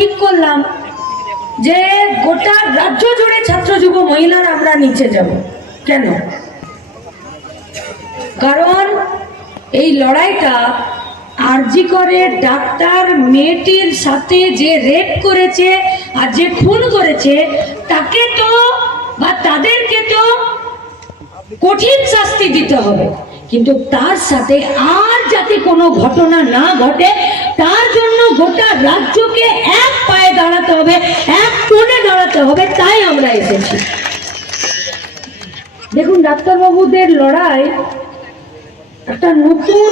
ঠিক করলাম যে গোটা রাজ্য জুড়ে ছাত্র যুব মহিলারা আমরা নিচে যাব। কেন? কারণ এই লড়াইটা আরজি করে ডাক্তার মেয়েটির সাথে যে রেপ করেছে আর যে খুন করেছে, তাকে তো বা তাদেরকে তো কঠিন শাস্তি দিতে হবে। কিন্তু তার সাথে আর যাতে কোনো ঘটনা না ঘটে তার জন্য গোটা রাজ্যকে এক পায়ে দাঁড়াতে হবে এক কোণে দাঁড়াতে হবে তাই আমরা এসেছি দেখুন ডাক্তারবাবুদের লড়াই একটা নতুন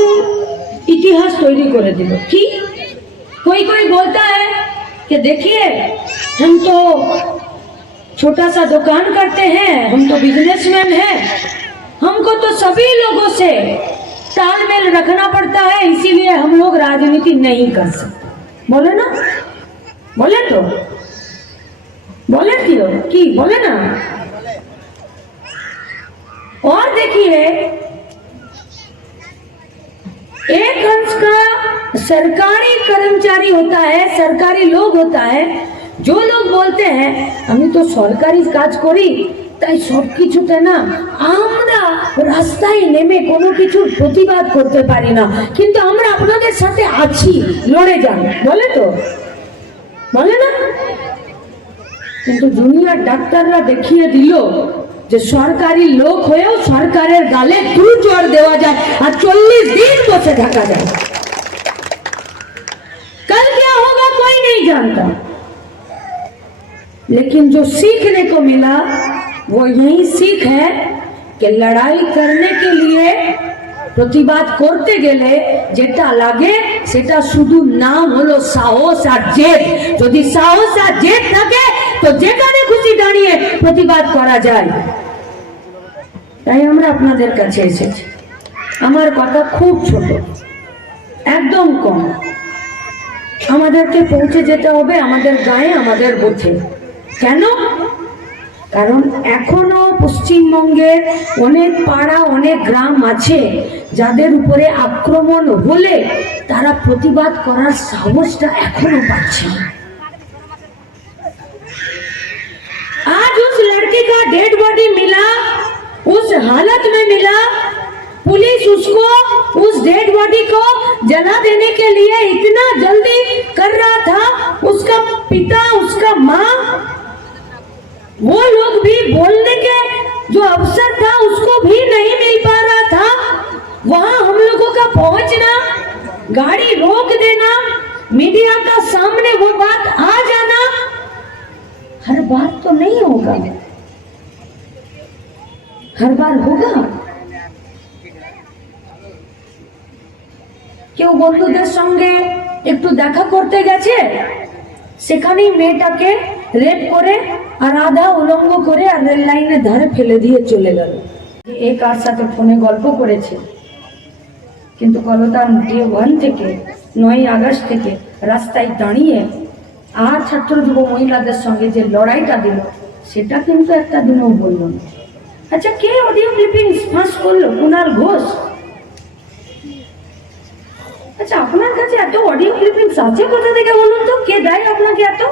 इतिहास तैयारी করে দিল কি कोई कोई बोलता है कि देखिए हम तो छोटा सा दुकान करते हैं हम तो बिजनेसमैन हैं हमको तो सभी लोगों से तालमेल रखना पड़ता है, इसीलिए हम लोग राजनीति नहीं कर सकते। बोले ना? बोले तो? बोले क्यों की, बोले ना? और देखिए, एक अंश का सरकारी कर्मचारी होता है, सरकारी लोग होता है जो लोग बोलते हैं আমি তো সরকারি কাজ করি তাই সব কিছুতে না আমরা রাস্তায় নেমে কোনো কিছুর প্রতিবাদ করতে পারি না কিন্তু আমরা আপনাদের সাথে আছি লড়ে যান বলে তো বলে না কিন্তু দুনিয়ার ডাক্তাররা দেখিয়ে দিল যে সরকারি লোক হয়েও সরকারের গালে দু জ্বর দেওয়া যায় আর চল্লিশ দিন বসে থাকা যায় कल क्या होगा कोई नहीं जानता लेकिन जो सीखने को मिला वो यही सीख है कि लड़ाई करने के लिए প্রতিবাদ করতে গেলে যেটা লাগে সেটা শুধু নাম হলো সাহস আর জেদ যদি সাহস আর জেদ থাকে তো যেখানে খুশি দাঁড়িয়ে প্রতিবাদ করা যায় তাই আমরা আপনাদের কাছে এসেছি আমার কথা খুব ছোট একদম কম আমাদেরকে পৌঁছে যেতে হবে আমাদের গায়ে আমাদের বুথে কেন কারণ এখনো পশ্চিমবঙ্গের অনেক পাড়া অনেক গ্রাম আছে যাদের উপরে আক্রমণ হলে তারা প্রতিবাদ করার সাহসটা এখনো পাচ্ছে না आज उस लड़की का डेड बॉडी मिला उस हालत में मिला पुलिस उसको उस डेड बॉडी को जला देने के लिए इतना जल्दी कर रहा था उसका पिता उसका माँ भी नहीं मिल पा रहा था वहां हम लोगों का पहुंचना गाड़ी रोक देना मीडिया का सामने वो बात आ जाना हर बार तो नहीं होगा हर बार होगा কেউ বন্ধুদের সঙ্গে একটু দেখা করতে গেছে সেখানেই মেয়েটাকে রেপ করে আর আধা উলঙ্গ করে আর রেল লাইনের ধারে ফেলে দিয়ে চলে গেল এ কার সাথে ফোনে গল্প করেছে? কিন্তু কলতান ডে ওয়ান থেকে নয় আগস্ট থেকে রাস্তায় দাঁড়িয়ে আর ছাত্র যুব মহিলাদের সঙ্গে যে লড়াইটা দিল, সেটা কিন্তু একটা দিনও বলল না। আচ্ছা কে অডিও ক্লিপিং ফাঁস করল? কুণাল ঘোষ? আচ্ছা আপনার কাছে এত অডিও ক্লিপিং আছে কোথা থেকে বলুন তো? কে দেয় আপনাকে এত?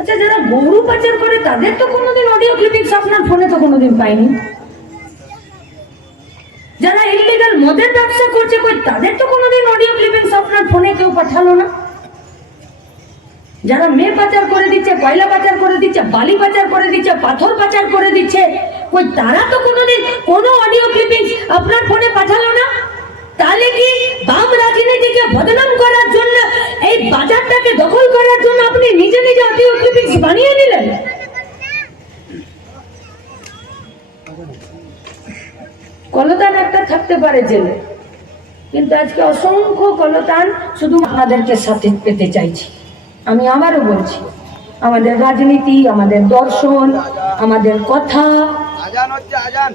আচ্ছা যারা গরু পাচার করে, তাদের তো কোনোদিন অডিও ক্লিপিংস আপনার ফোনে তো কোনোদিন পাইনি। যারা ইলিগাল মদের ব্যবসা করছে, কই তাদের তো কোনোদিন অডিও ক্লিপিংস আপনার ফোনে কেউ পাঠালো না? যারা মেয়ে পাচার করে দিচ্ছে, কয়লা পাচার করে দিচ্ছে, বালি পাচার করে দিচ্ছে, পাথর পাচার করে দিচ্ছে, কই তারা তো কোনোদিন কোনো অডিও ক্লিপিংস আপনার ফোনে পাঠালো না? তাহলে কি বাম রাজনীতিকে বদনাম করার জন্য, এই বাজারটাকে দখল করার জন্য আপনি নিজে নিজে অডিও ক্লিপিংস বানিয়ে নিলেন? কলতান একটা থাকতে পারে জেলে। কিন্তু আজকে অসংখ্য কলতান শুধু আপনাদেরকে সাথে পেতে চাইছি। আমি আমারও বলছি, আমাদের রাজনীতি, আমাদের দর্শন, আমাদের কথা। আজান হচ্ছে, আজান।